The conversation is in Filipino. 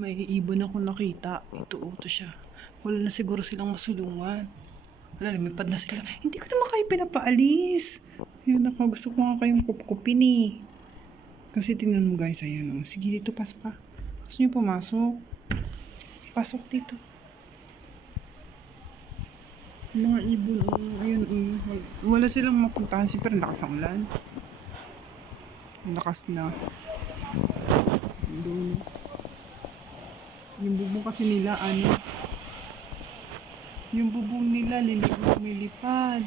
May ibon akong nakita. Ito siya. Wala na siguro silang masulungan. Wala, lumipad na sila. Hindi ko naman kayo pinapaalis. Ayun ako, gusto ko nga kayong kupkupin eh. Kasi tingnan mo guys, ayan o. Sige dito, pasok ka. Gusto niyo pumasok? Pasok dito. Mga ibon o. Ayun o. Wala silang mapuntahan. Siyempre, lakas ang ulan. Lakas na. Doon. Yung bubong kasi nila, yung bubong nila, lumilipad.